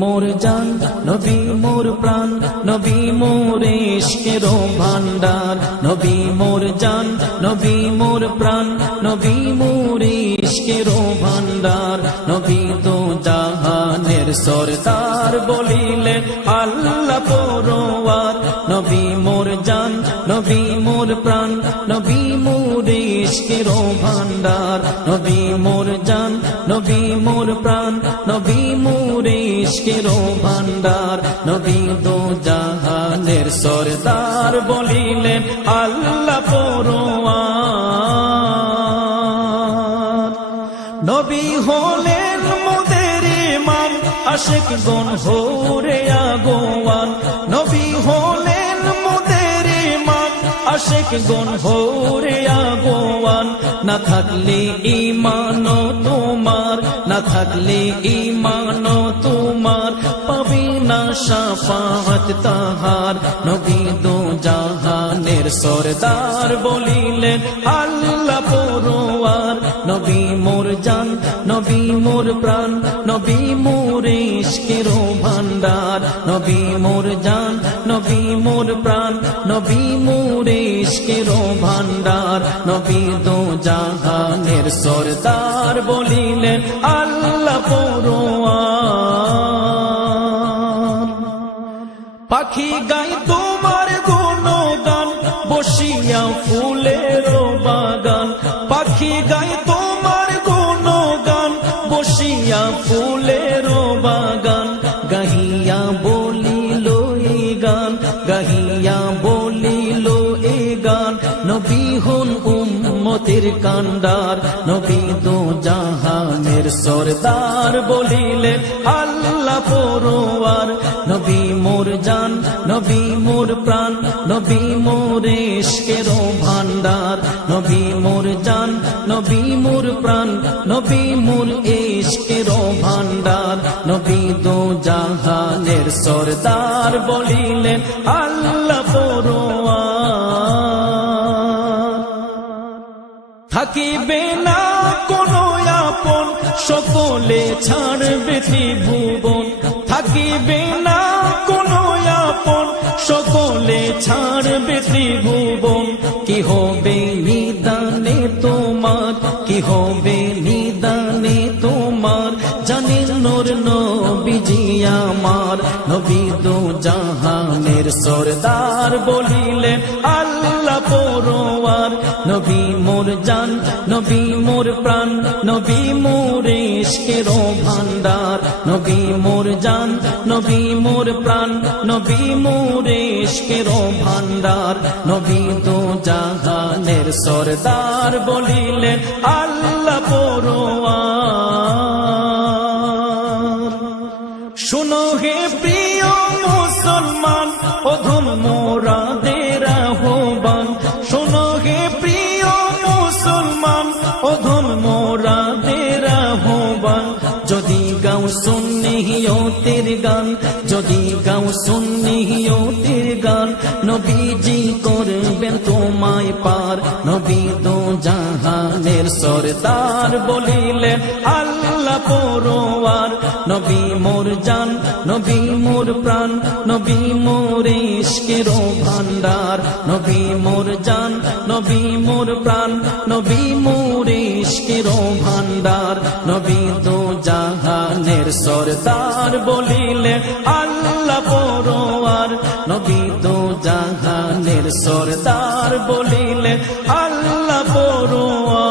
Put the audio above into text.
মোর জান নবী মোর প্রাণ নবী মোর ইশকের ভান্ডার নবী মোর জান নবী মোর প্রাণ নবী মোর ইশকের ভান্ডার নবী তো জাহানের সরদার বলিলেন আল্লাহ পরওয়ার নবী মোর জান নবী মোর প্রাণ নবী মোর ইশকের ভান্ডার নবী মোর জান নবী মোর প্রাণ নবী মোর ইশকের ভান্ডার নবী দো জাহানের সরদার বলিলেন আল্লাহ পরওয়ার নবী হলেন মোদের ইমাম আশিক গণ হোরে আগোয়ান নবী হলেন মোদের ইমাম আশিক গণ হোরে আগোয়ান না থাকলে ঈমান তোমার না থাকলে ঈমান তোমার পাবে না শাফাআত তাহার নবী দো জাহানের সরদার বলিলেন আল্লাহ পরওয়ার নবী মোর জান নবী মোর প্রাণ নবী মোর ইশকের ভান্ডার নবী মোর জান নবী মোর প্রাণ নবী মোর ইশকের ভান্ডার নবী দো জাহানের সরদার বলিলেন আল্লাহ পরওয়ার পাখি গাই তোমার গুণগান বসিয়া ফুলের বাগান পাখি গাই তোমার গুণগান বসিয়া ফুলের বাগান গাহিয়া বলিল এই গান গাহিয়া বলিল এই গান নবী হন উম্মতের কান্ডার নবী দো জাহানের সরদার বলিলেন আল্লাহ পরওয়ার নবী মোর জান নবী মোর প্রাণ নবী মোর ইশকের ভান্ডার নবী মোর জান নবী মোর প্রাণ নবী মোর ইশকের ভান্ডার নবী দো জাহানের সরদার বলিলেন আল্লাহ পরওয়ার থাকিবে না কোনো আপন সকলে ছাড়বে ত্রিভুবন থাকিবে না কোনো আপন সকলে ছাড়বে ত্রিভুবন কি হবে নিদানে তোমার কি হবে নিদানে তোমার জানেন নূর নবীজি আমার নবী দো জাহানের সরদার বলিলেন আল্লাহ পরওয়ার নবী মোর জান নবী মোর প্রাণ নবী মোর ইশকের ভান্ডার নবী মোর জান নবী মোর প্রাণ নবী মোর ইশকের ভান্ডার নবী দো জাহানের সরদার বলিলেন আল্লাহ পরওয়ার শুনো হে প্রিয় মুসলমান অধম মোরাদের আহ্বান শুনো হে প্রিয় মুসলমান অধম মোরাদের আহ্বান যদি গাও সুন্নিয়তের গান যদি গাও সুন্নিয়তের গান নবীজি করবেন তোমায় পার নবী দো জাহানের সরদার বলিলেন আল্লাহ পরওয়ার নবী মোর জান নবী মোর প্রাণ নবী মোর ইশকের ভান্ডার নবী মোর জান নবী মোর প্রাণ নবী মোর ইশকের ভান্ডার নবী দো জাহানের সরদার বলিলেন আল্লাহ পরওয়ার নবী দো জাহানের সরদার বলিলেন আল্লাহ পরওয়ার।